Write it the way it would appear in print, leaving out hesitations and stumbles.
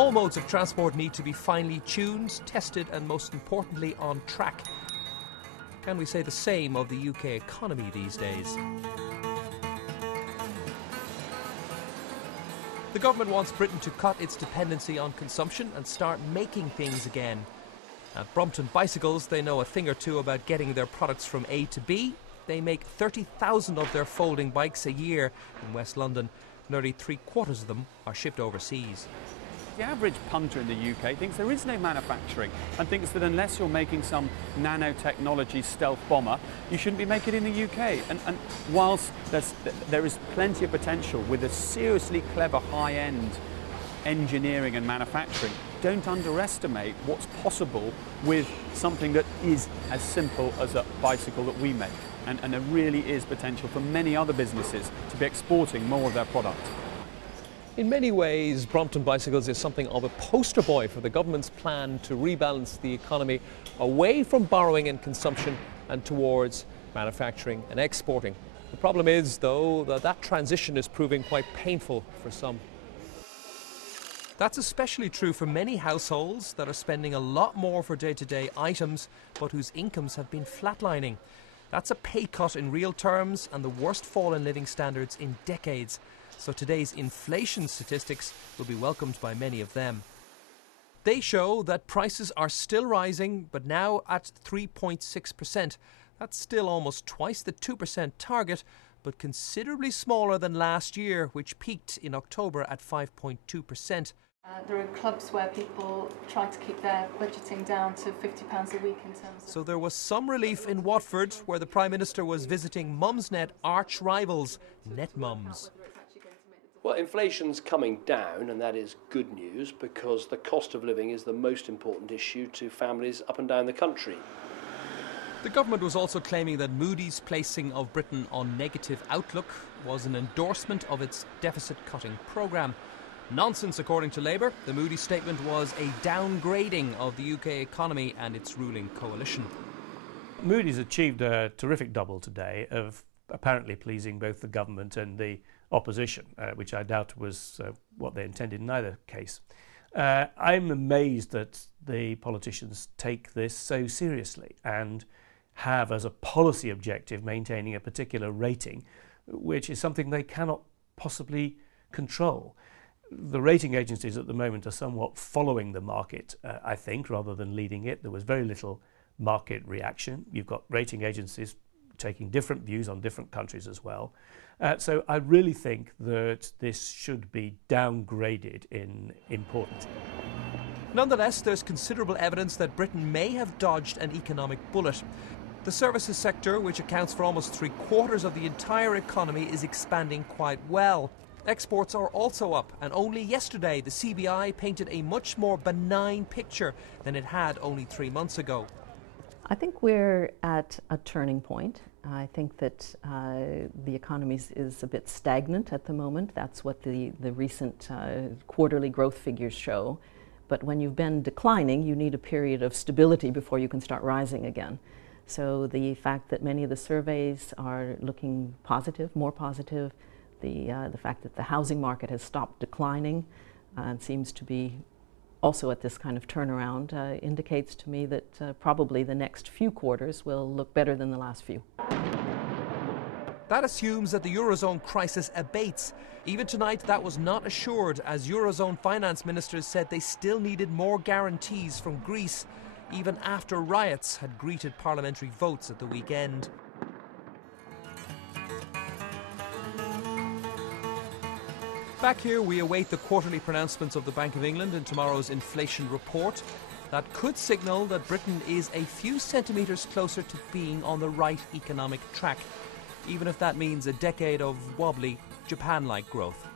All modes of transport need to be finely tuned, tested and most importantly on track. Can we say the same of the UK economy these days? The government wants Britain to cut its dependency on consumption and start making things again. At Brompton Bicycles, they know a thing or two about getting their products from A to B. They make 30,000 of their folding bikes a year in West London. Nearly 3/4 of them are shipped overseas. The average punter in the UK thinks there is no manufacturing and thinks that unless you're making some nanotechnology stealth bomber, you shouldn't be making it in the UK. And whilst there is plenty of potential with a seriously clever high-end engineering and manufacturing, don't underestimate what's possible with something that is as simple as a bicycle that we make. And there really is potential for many other businesses to be exporting more of their product. In many ways, Brompton Bicycles is something of a poster boy for the government's plan to rebalance the economy away from borrowing and consumption and towards manufacturing and exporting. The problem is, though, that transition is proving quite painful for some. That's especially true for many households that are spending a lot more for day-to-day items, but whose incomes have been flatlining. That's a pay cut in real terms and the worst fall in living standards in decades. So today's inflation statistics will be welcomed by many of them. They show that prices are still rising, but now at 3.6%. That's still almost twice the 2% target, but considerably smaller than last year, which peaked in October at 5.2%. There are clubs where people try to keep their budgeting down to £50 a week in terms of... So there was some relief in Watford, where the Prime Minister was visiting Mumsnet arch rivals, Netmums. Well, inflation's coming down, and that is good news because the cost of living is the most important issue to families up and down the country. The government was also claiming that Moody's placing of Britain on negative outlook was an endorsement of its deficit-cutting programme. Nonsense, according to Labour. The Moody's statement was a downgrading of the UK economy and its ruling coalition. Moody's achieved a terrific double today of apparently pleasing both the government and the opposition, which I doubt was what they intended in either case. I'm amazed that the politicians take this so seriously and have as a policy objective maintaining a particular rating, which is something they cannot possibly control. The rating agencies at the moment are somewhat following the market, I think, rather than leading it. There was very little market reaction. You've got rating agencies taking different views on different countries as well. So I really think that this should be downgraded in importance. Nonetheless, there's considerable evidence that Britain may have dodged an economic bullet. The services sector, which accounts for almost 3/4 of the entire economy, is expanding quite well. Exports are also up, and only yesterday the CBI painted a much more benign picture than it had only 3 months ago. I think we're at a turning point. I think that the economy is a bit stagnant at the moment. That's what the recent quarterly growth figures show. But when you've been declining, you need a period of stability before you can start rising again. So the fact that many of the surveys are looking positive, more positive, the fact that the housing market has stopped declining and seems to be also at this kind of turnaround indicates to me that probably the next few quarters will look better than the last few. That assumes that the Eurozone crisis abates. Even tonight, that was not assured, as Eurozone finance ministers said they still needed more guarantees from Greece, even after riots had greeted parliamentary votes at the weekend. Back here, we await the quarterly pronouncements of the Bank of England in tomorrow's inflation report. That could signal that Britain is a few centimetres closer to being on the right economic track, even if that means a decade of wobbly, Japan-like growth.